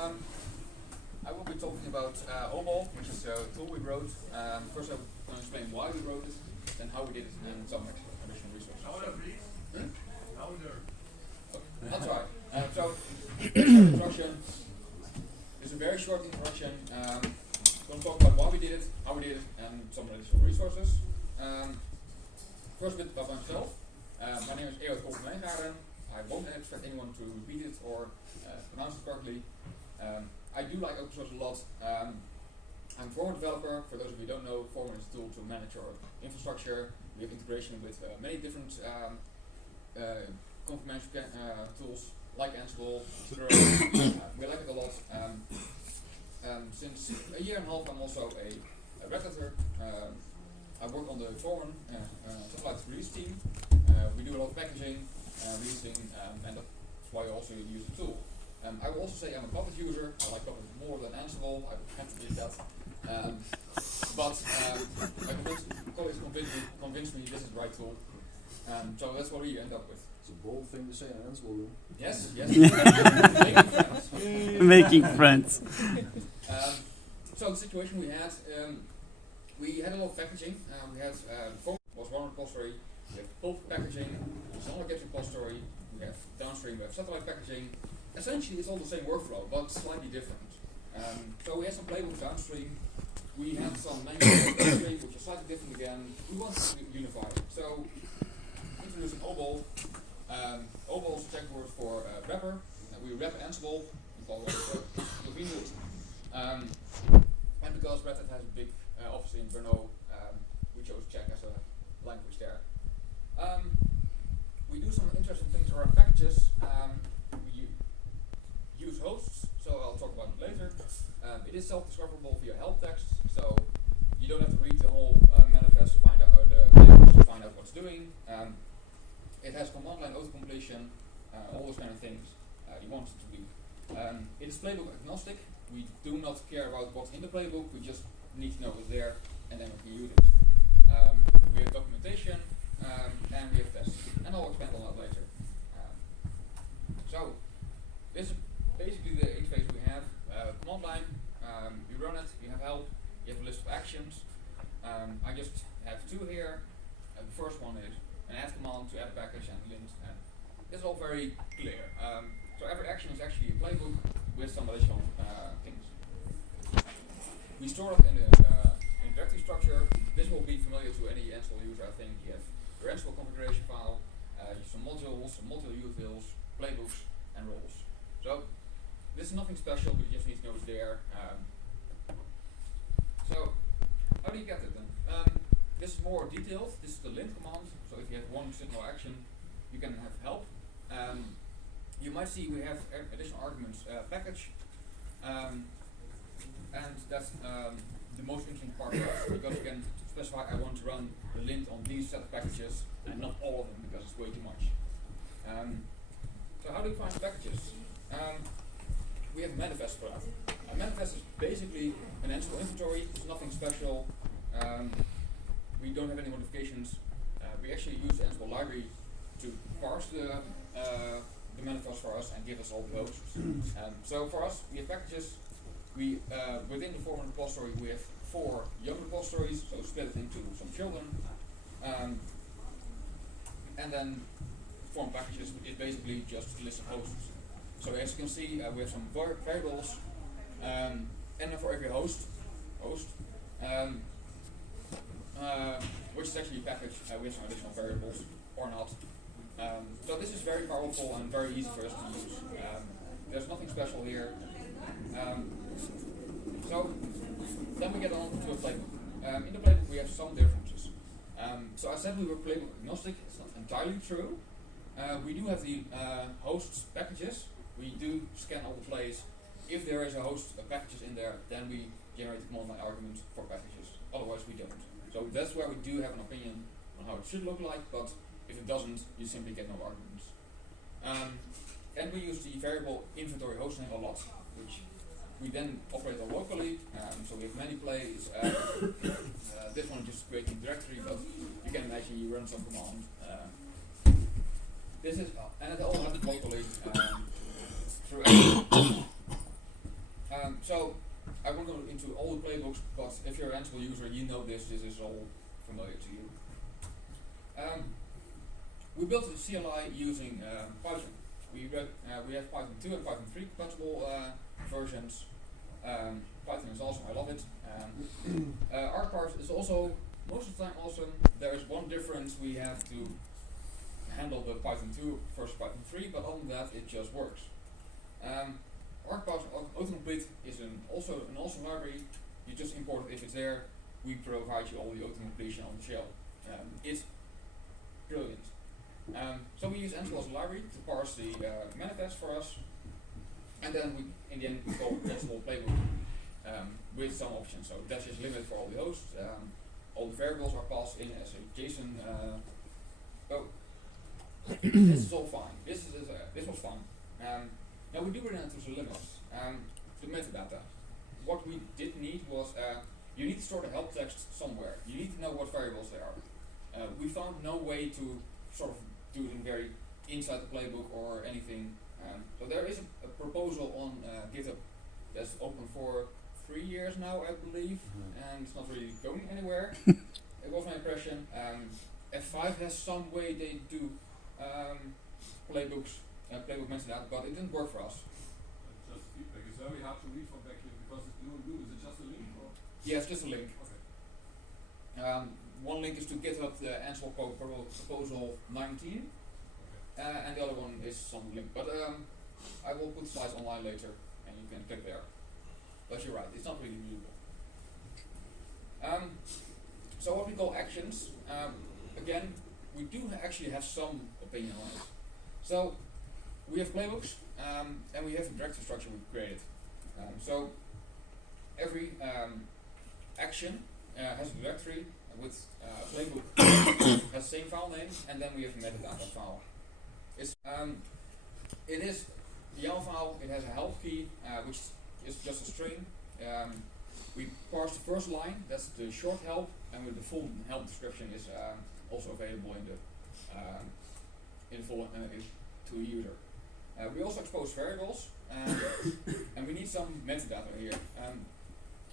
I will be talking about Obal, which is a tool we wrote. First I will explain why we wrote it, then how we did it, and some additional resources. Louder, please. Louder. Okay, I'll try. So, introduction. It's a very short introduction. I'm going to talk about why we did it, how we did it, and some additional resources. First a bit about myself. My name is Ewoud from Wijngaarden. I won't expect anyone to repeat it or pronounce it correctly. I do like open source a lot. I'm a Foreman developer. For those of you who don't know, Foreman is a tool to manage your infrastructure. We have integration with many different config management tools like Ansible. We like it a lot. Since a year and a half, I'm also a redditor. I work on the Foreman satellite release team. We do a lot of packaging, releasing, and that's why I also use the tool. I will also say I'm a Puppet user. I like Puppet more than Ansible. I have to admit that. But my colleagues convinced me this is the right tool. So that's what we end up with. It's a bold thing to say in Ansible. Yes, yes. Making friends. So the situation we had a lot of packaging. We had Foreman was one repository. We have Pulp packaging, standardizing repository. We have downstream, we have satellite packaging. Essentially, it's all the same workflow, but slightly different. So we had some playbooks downstream. We had some manual downstream, which is slightly different again. We wanted to unify it. So, introducing Obal. Obal is a check word for wrapper. We wrap Ansible. We call it convenient. And because Red Hat has a big office in Brno, we chose Czech as a language there. We do some interesting things around packages. We use hosts, so I'll talk about it later. It is self-discoverable via help text, so you don't have to read the whole manifest to find out what it's doing. It has command line autocompletion, all those kind of things you want it to be. It is playbook agnostic. We do not care about what's in the playbook. We just need to know what's there, and then we can use it. We have documentation, and we have tests, and I'll expand on that later. So this is basically the interface we have. Command line, you run it, you have help, you have a list of actions. I just have two here. The first one is an add command to add a package and lint, and it's all very clear. So every action is actually a playbook with some additional things. We store it in a directory structure. This will be familiar to any Ansible user, I think. You have your Ansible configuration file, some modules, some module utils, playbooks, and roles. So this is nothing special, but you just need to know it's there. So how do you get it then? This is more detailed. This is the lint command. So if you have one single action, you can have help. You might see we have additional arguments package, and that's the most interesting part for us, because you can specify I want to run the lint on these set of packages and not all of them because it's way too much. So how do you find packages? We have manifest for that. A manifest is basically an Ansible inventory. It's nothing special. We don't have any modifications. We actually use the Ansible library to parse the manifest for us and give us all the hosts. So for us, we have packages. We within the Foreman repository we have 4 young repositories, so split it into some children. And then Foreman packages is basically just a list of hosts. So as you can see, we have some variables, and then for every host, which is actually a package, we have some additional variables or not. So this is very powerful and very easy for us to use. There's nothing special here. So then we get on to a playbook. In the playbook we have some differences. So I said we were playbook agnostic. It's not entirely true. We do have the hosts packages. We do scan all the plays. If there is a host of packages in there, then we generate command line arguments for packages. Otherwise we don't. So that's where we do have an opinion on how it should look like, but if it doesn't, you simply get no arguments. And we use the variable inventory hosting a lot, which we then operate on locally. So we have many plays. This one just creating directory, but you can imagine you run some command. This is and it all happens locally through if you're an Ansible user, you know this is all familiar to you. We built the CLI using Python. We have Python 2 and Python 3 compatible versions. Python is awesome, I love it. argparse is also most of the time awesome. There is one difference: we have to handle the Python 2 versus Python 3, but other than that, it just works. argparse autocomplete is also an awesome library. You just import it if it's there. We provide you all the autocompletion on the shell. It's brilliant. So we use Ansible as a library to parse the manifest for us, and then in the end we call Ansible Playbook with some options. So dash is limit for all the hosts. All the variables are passed in as a JSON. This is all fine. This was fun. Now we do run into the limits. The metadata. What we did need was you need to store the help text somewhere. You need to know what variables they are. We found no way to sort of do it in very inside the playbook or anything. So there is a proposal on GitHub that's open for 3 years now, I believe, and it's not really going anywhere. It was my impression. F5 has some way they do playbooks, playbook metadata, but it didn't work for us. Just feedback. It's very hard to read from back here because it's blue. Is it just a link? Or? Yeah, it's just a link. Okay. One link is to GitHub the Ansible proposal 19, and the other one is some link. But I will put slides online later, and you can click there. But you're right, it's not really usable. So what we call actions, again, we do actually have some opinion on it. So we have playbooks, and we have a directory structure we created. So every action has a directory with playbook has the same file name, and then we have a metadata file. It is the YAML file. It has a help key, which is just a string. We parse the first line, that's the short help, and with the full help description is also available in the full to a user. We also expose variables, and we need some metadata here.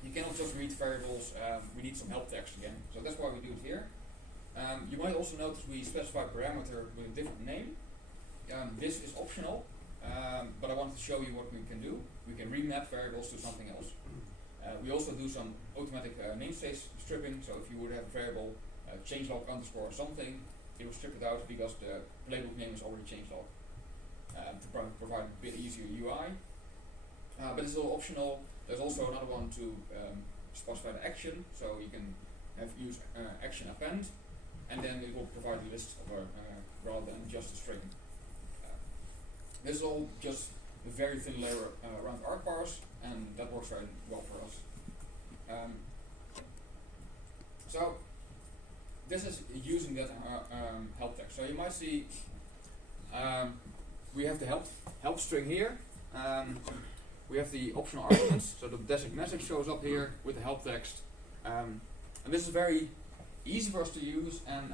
You cannot just read variables, we need some help text again. So that's why we do it here. You might also notice we specify parameter with a different name. This is optional, but I wanted to show you what we can do. We can remap variables to something else. We also do some automatic namespace stripping, so if you would have a variable changelog underscore something, it will strip it out because the playbook name is already changelog to provide a bit easier UI. But it's all optional. There's also another one to specify the action, so you can use action append, and then it will provide a list of rather than just a string. This is all just a very thin layer around argparse, and that works very well for us. So this is using that help text. So you might see we have the help string here. We have the optional arguments, so the basic message shows up here with the help text. And this is very easy for us to use, and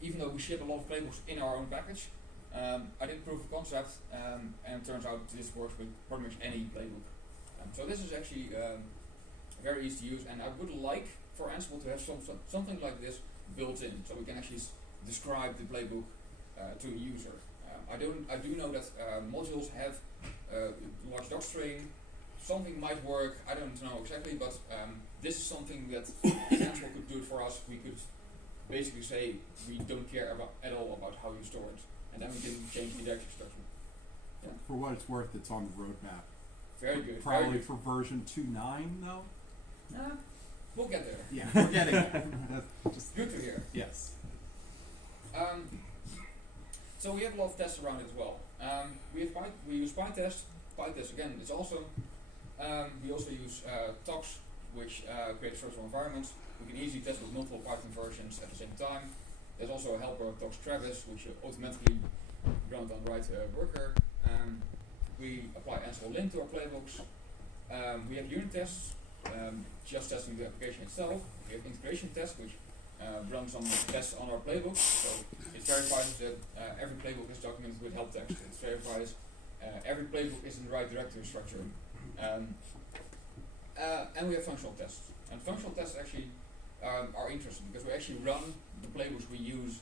even though we ship a lot of playbooks in our own package, I did proof of concept, and it turns out this works with pretty much any playbook. So this is actually very easy to use, and I would like for Ansible to have something like this built in, so we can actually describe the playbook to a user. I do know that modules have large doc string. Something might work, I don't know exactly, but this is something that if Ansible could do it for us, we could basically say we don't care at all about how you store it, and then we can change the directory structure. Yeah. For what it's worth, it's on the roadmap. Very good. Probably very good. for version 2.9 though? We'll get there. Yeah, we're getting there. Just Good to hear. yes. So we have a lot of tests around it as well. We use PyTest. PyTest again is awesome. We also use Tox, which creates virtual environments. We can easily test with multiple Python versions at the same time. There's also a helper, Tox Travis, which automatically runs on the right worker. We apply Ansible lint to our playbooks. We have unit tests, just testing the application itself. We have integration tests, which run some tests on our playbooks. So it verifies that every playbook is documented with help text. It verifies every playbook is in the right directory structure. And we have functional tests. And functional tests actually are interesting because we actually run the playbooks we use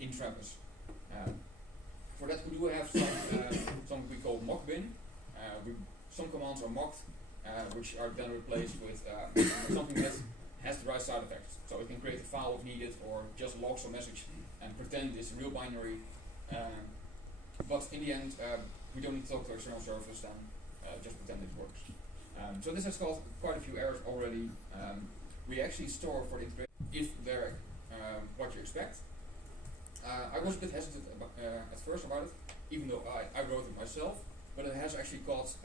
in Travis. For that we do have some we call mock bin. Some commands are mocked, which are then replaced with something that has the right side effects. So it can create a file if needed, or just log some message and pretend it's real binary. But in the end, we don't need to talk to external servers, then just pretend it works. So this has caused quite a few errors already. We actually store for the integration if they're what you expect. I was a bit hesitant at first about it, even though I wrote it myself, but it has actually caused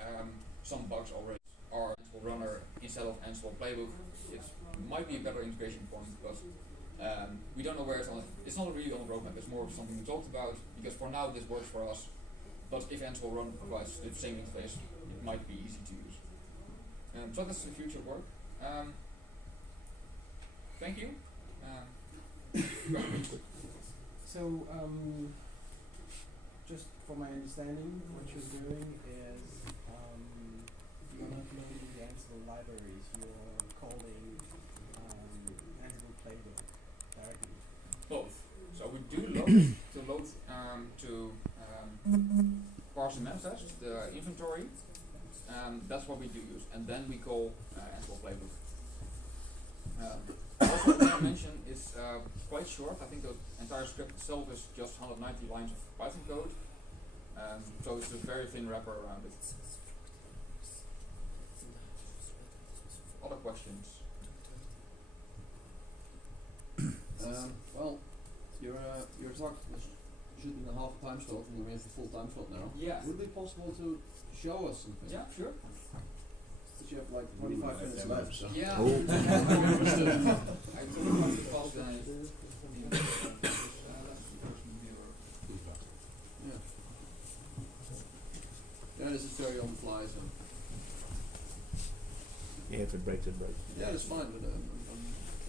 some bugs already. Our Ansible runner instead of Ansible Playbook, it might be a better integration point, but we don't know where it's on. It's not really on the roadmap, it's more of something we talked about, because for now this works for us, but if Ansible Run provides the same interface, it might be easy to use. So that's the future work. Thank you. So, just for my understanding, what you're doing is you're not loading the Ansible libraries, you're calling Ansible Playbook directly. Both. So we do load to parse the manifest, the inventory. That's what we do use, and then we call Ansible Playbook. Also, what I mentioned is quite short. I think the entire script itself is just 190 lines of Python code. So it's a very thin wrapper around it. Other questions? Well, your talk was shooting a half time slot, and we have a full time slot now. Yeah. Would it be possible to show us something? Yeah, sure. Because you have like 25 minutes left. So. Yeah. Oh. I took it fast then. Yeah. Yeah, this is very on the fly, so. Yeah, if it breaks, it breaks. Yeah, it's fine, but I'm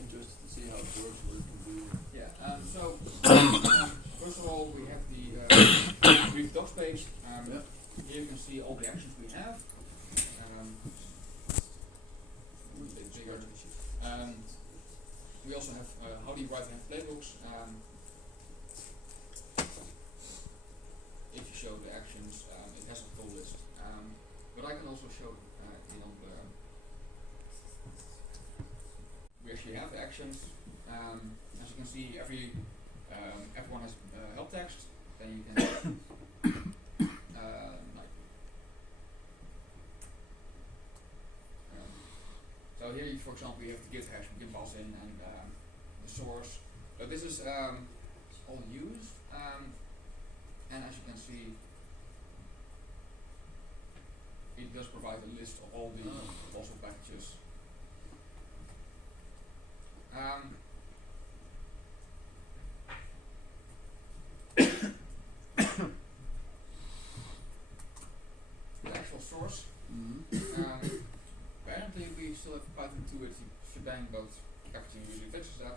interested to see how it works, what it can do. Yeah, so first of all we have the brief docs page. Yeah. Here you can see all the actions we have. A bit bigger. We also have how do you write playbooks. If you show the actions, it has a full list. But I can also show it on the. We actually have the actions. As you can see, everyone has help text. Then you can so here, for example, we have the git hash we can pass in and the source. But this is all used, and as you can see, it does provide a list of all the possible packages. The actual source. Apparently we still have Python 2 with the shebang, but everything usually fixes that.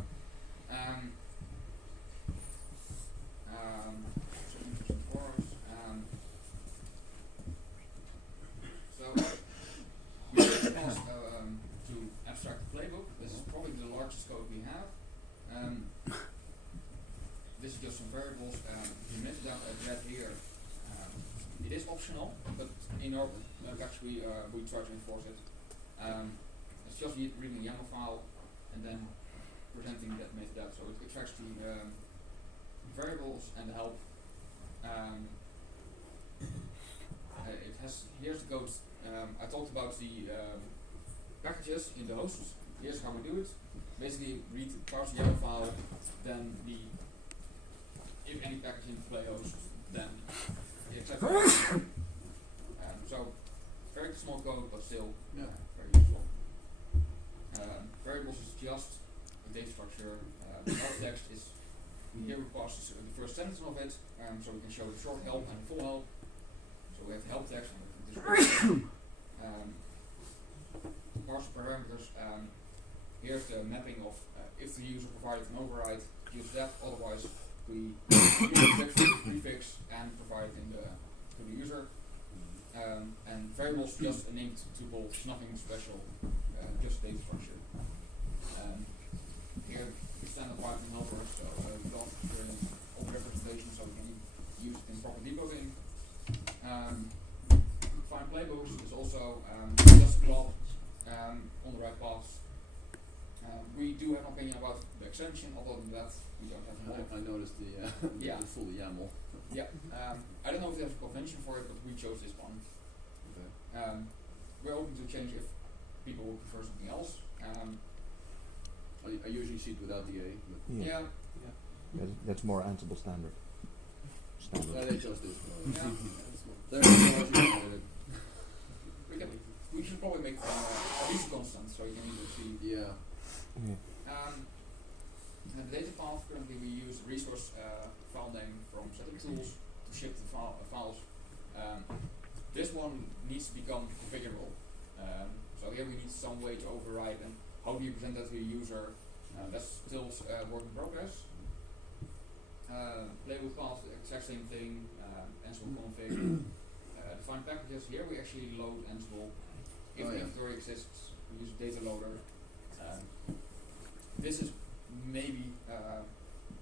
So interesting for us. So we just pass to abstract the playbook. This is probably the largest code we have. This is just some variables. You mentioned that here. It is optional, but in our package we try to enforce it. It's just reading the YAML file and then presenting that metadata. So it extracts the variables and the help. It has here's the code. I talked about the packages in the hosts. Here's how we do it. Basically, read parse the YAML file, then if any package in the play host, then the accept. So very small code, but still very useful. Variables is just a data structure. The help text is here we pass the first sentence of it, so we can show the short help and the full help. So we have the help text and the description. Parse parameters. Here's the mapping of if the user provided an override, use that. Otherwise, we use the text prefix and provide it to the user. And variables just a named tuple, nothing special, just data structure. Here, standard Python helper, so dot all representation, so we can use it in proper debugging. Find playbooks is also just a blob on the right path. We do have an opinion about the extension, other than that, we don't have a lot. I noticed the Yeah. the full YAML. Yeah, I don't know if there's a convention for it, but we chose this one. Okay. We're open to change if people would prefer something else. I usually see it without the A, but Yeah, That's more Ansible standard. they chose this. yeah. There's no logic We should probably make at least constant, so you can either see. Yeah. And the data path, currently we use resource file name from setting tools to ship the files. This one needs to become configurable. So here we need some way to override, and how do you present that to a user? That's still work in progress. Playbook path, the exact same thing. Ansible config. Define packages. Here we actually load Ansible. If the inventory exists, we use a data loader. This is maybe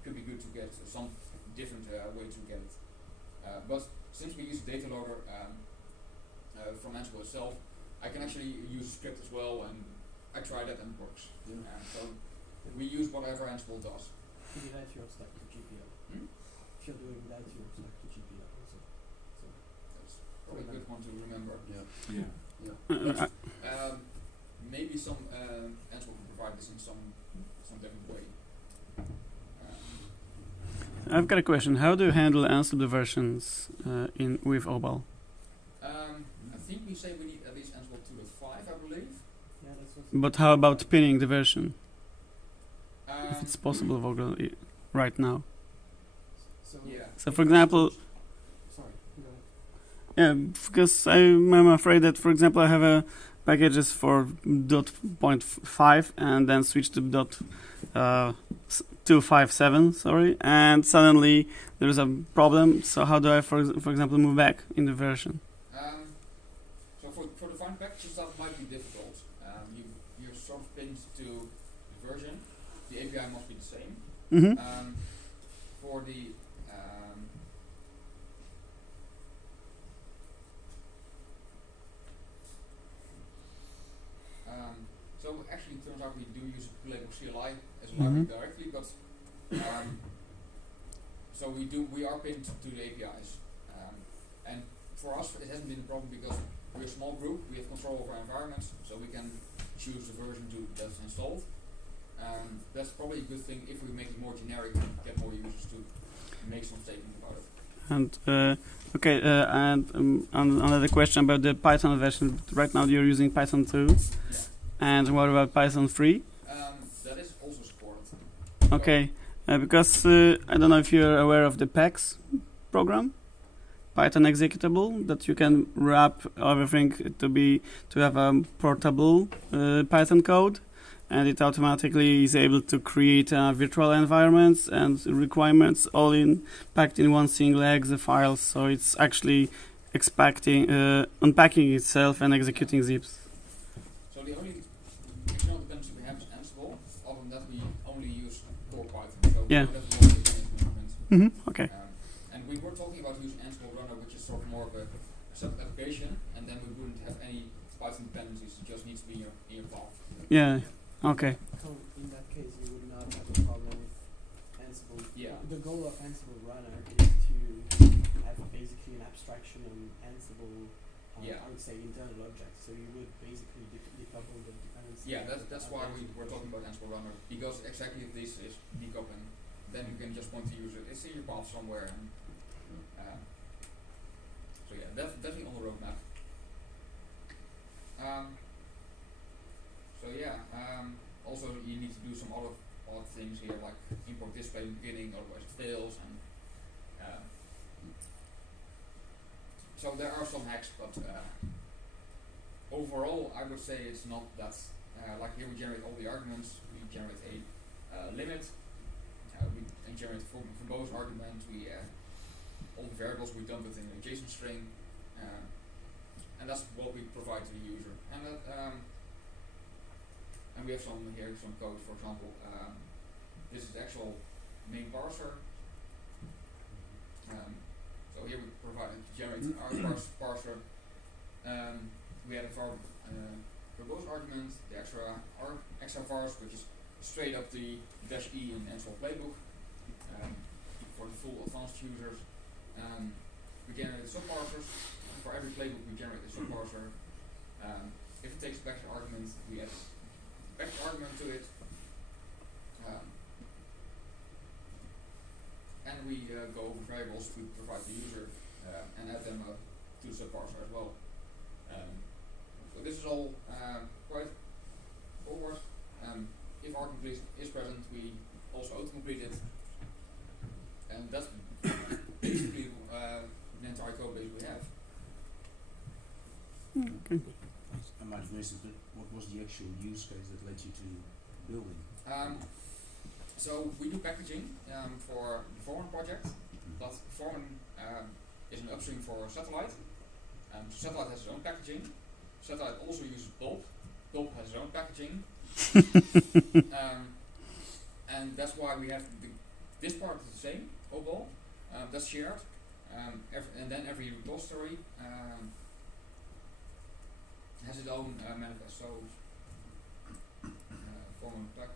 could be good to get some different way to get it. But since we use a data loader from Ansible itself, I can actually use a script as well, and I tried that and it works. So we use whatever Ansible does. If you do that, you're stuck to GPL. If you're doing that, you're stuck to GPL also. So That's probably a good one to remember. Yeah. Maybe some Ansible can provide this in some different way. I've got a question. How do you handle Ansible versions with Obal? I think we say we need at least Ansible 2.5, I believe. yeah, that's what. But how about pinning the version? If Um, it's possible right now. So yeah. So for example, sorry, go ahead. yeah, because I'm afraid that, for example, I have packages for .5 and then switch to 257, sorry, and suddenly there is a problem. So how do I, for example, move back in the version? So for defined packages, that might be difficult. You're sort of pinned to the version. The API must be the same. Mm-hmm. For the so actually it turns out we do use playbook CLI as a library directly, but so we are pinned to the APIs, and for us it hasn't been a problem because we're a small group. We have control over our environments, so we can choose the version that's installed. That's probably a good thing if we make it more generic and get more users to make some statement about it. And okay, and another question about the Python version. Right now you're using Python 2, Yeah. and what about Python 3? That is also supported. Okay, because I don't know if you're aware of the PEX program, Python executable, that you can wrap everything to have a portable Python code, and it automatically is able to create virtual environments and requirements all packed in one single exe file. So it's actually unpacking itself and executing zips. So the only external dependency we have is Ansible. Other than that, we only use core Python. So Yeah. we don't have a lot of improvement. Okay. And we were talking about using Ansible Runner, which is sort of more of a separate application, and then we wouldn't have any Python dependencies. It just needs to be in your path. Yeah. Okay. So in that case, you would not have a problem with Ansible. Yeah. The goal of Ansible Runner is to have basically an abstraction on Ansible. Yeah. I would say internal objects. So you would basically decouple the dependency. Yeah, that's why we're talking about Ansible Runner, because exactly if this is decoupling, then you can just point to user. It's in your path somewhere. And, so yeah, that's definitely on the roadmap. So yeah, also you need to do some other things here, like import display in the beginning, otherwise it fails. And so there are some hacks, but overall I would say it's not that. Like here we generate all the arguments, we generate a limit, we generate for both arguments, all the variables we dump it in a JSON string. and that's what we provide to the user. And and we have some code. For example, this is the actual main parser. So here we provide generate argparse parser. We have our verbose argument, the extra vars, which is straight up the -e in Ansible Playbook for the full advanced users. We generate subparsers. For every playbook, we generate a subparser. If it takes back the argument, we add back the argument to it. And we go over variables we provide the user and add them to the subparser as well. So this is all quite forward. If autocomplete is present, we also autocomplete it. And that's basically the entire code base we have. Okay. I might have missed it, but what was the actual use case that led you to building? So we do packaging for the Foreman project, but Foreman is an upstream for Satellite. So Satellite has its own packaging. Satellite also uses Pulp. Pulp has its own packaging. And that's why we have this part is the same, Obal, that's shared. And then every repository has its own manifest. So Foreman pack.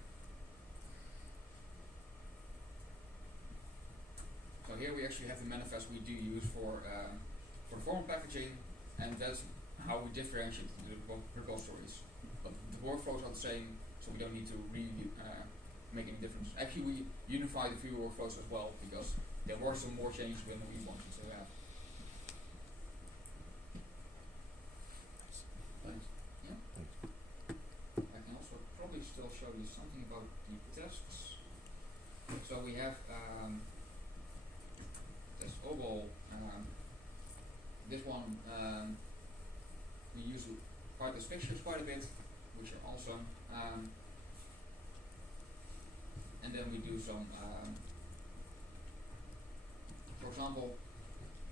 So here we actually have the manifest we do use for Foreman packaging, and that's how we differentiate the repositories. But the workflows are the same, so we don't need to make any difference. Actually, we unified a few workflows as well because there were some more changes than we wanted to have. Thanks. Yeah. I can also probably still show you something about the tests. So we have this Obal. This one we use Python fixtures quite a bit, which are awesome. And then we do some, for example,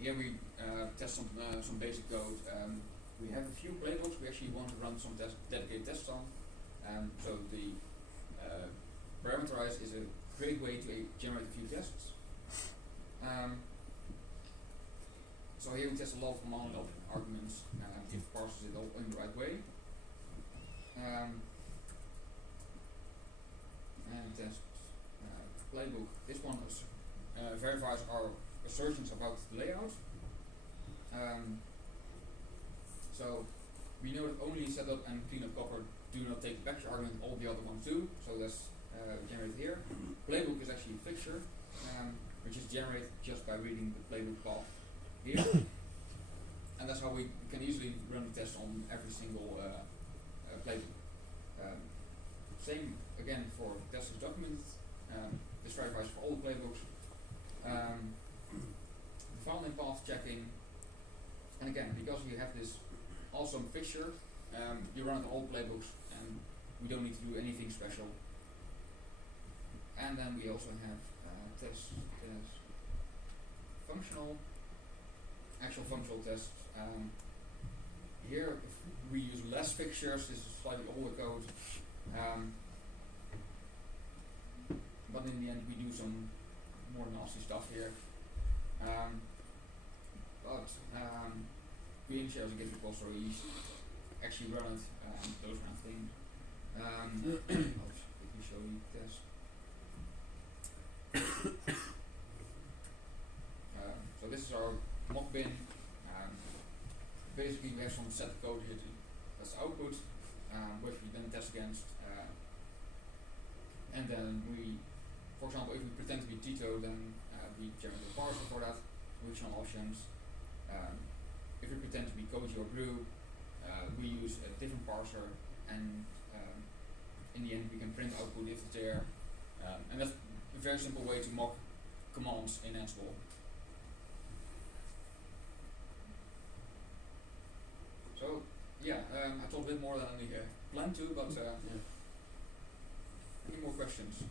here we test some basic code. We have a few playbooks we actually want to run some dedicated tests on. So the parameterize is a great way to generate a few tests. So here we test a lot of command arguments, if it parses it all in the right way. And test playbook. This one verifies our assertions about the layout. So we know that only setup and cleanup copper do not take the package argument, all the other ones do. So that's generated here. Playbook is actually a fixture, which is generated just by reading the playbook path here. And that's how we can easily run the test on every single playbook. Same again for testers documents. This verifies for all the playbooks. File name path checking. And again, because we have this awesome fixture, you run it on all playbooks and we don't need to do anything special. And then we also have tests as functional, actual functional tests. Here we use less fixtures, this is slightly older code. But in the end we do some more nasty stuff here. We initialize a Git repositories, actually run it, those kind of things. I'll quickly show you the test. So this is our mock bin. Basically we have some set code here that's the output, which we then test against. And then we, for example, if we pretend to be Tito, then we generate a parser for that, with some options. If we pretend to be Koji or Brew, we use a different parser, and in the end we can print output if it's there. And that's a very simple way to mock commands in Ansible. So yeah, I told a bit more than I planned to, but any more questions?